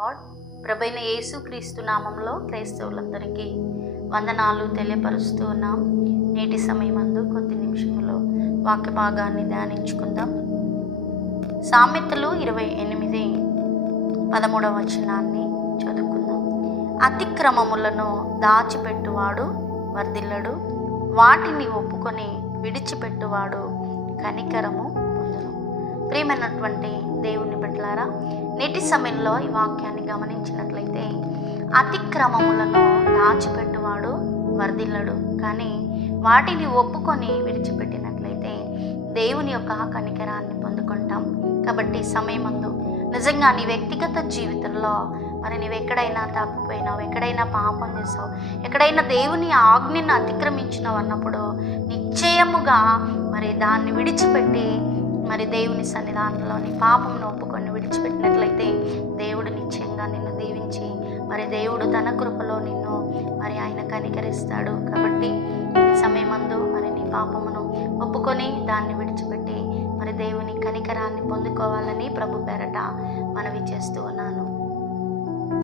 God ప్రభైన యేసుక్రీస్తు నామంలో క్రైస్తవులందరికీ వందనాలు తెలియపరుస్తూ ఉన్నాం. నేటి సమయమందు కొద్ది నిమిషములో వాక్య భాగాన్ని ధ్యానించుకుందాం. సామెతలు 28:13 వచనాన్ని చదువుకుందాం. అతిక్రమములను దాచిపెట్టువాడు వర్ధిల్లడు, వాటిని ఒప్పుకొని విడిచిపెట్టువాడు కనికరము పొందును. ప్రియమైనటువంటి దేవుని బిడ్డలారా, నేటి సమయంలో ఈ వాక్యాన్ని గమనించినట్లయితే అతిక్రమములను దాచిపెట్టువాడు వర్ధిల్లడు, కానీ వాటిని ఒప్పుకొని విడిచిపెట్టినట్లయితే దేవుని యొక్క కనికరాన్ని పొందుకుంటాం. కాబట్టి సమయమందు నిజంగా నీ వ్యక్తిగత జీవితంలో మరి నీవు ఎక్కడైనా తప్పిపోయినావు, ఎక్కడైనా పాపం చేసావు, ఎక్కడైనా దేవుని ఆజ్ఞను అతిక్రమించినావు అన్నప్పుడు నిశ్చయముగా మరి దాన్ని విడిచిపెట్టి మరి దేవుని సన్నిధానంలో నీ పాపమును ఒప్పుకొని విడిచిపెట్టినట్లయితే దేవుడు నిశ్చయంగా నిన్ను దీవించి మరి దేవుడు తన కృపలో నిన్ను మరి ఆయన కనికరిస్తాడు. కాబట్టి ఈ సమయమందు మరి నీ పాపమును ఒప్పుకొని దాన్ని విడిచిపెట్టి మరి దేవుని కనికరాన్ని పొందుకోవాలని ప్రభు పేరట మనవి చేస్తూ ఉన్నాను.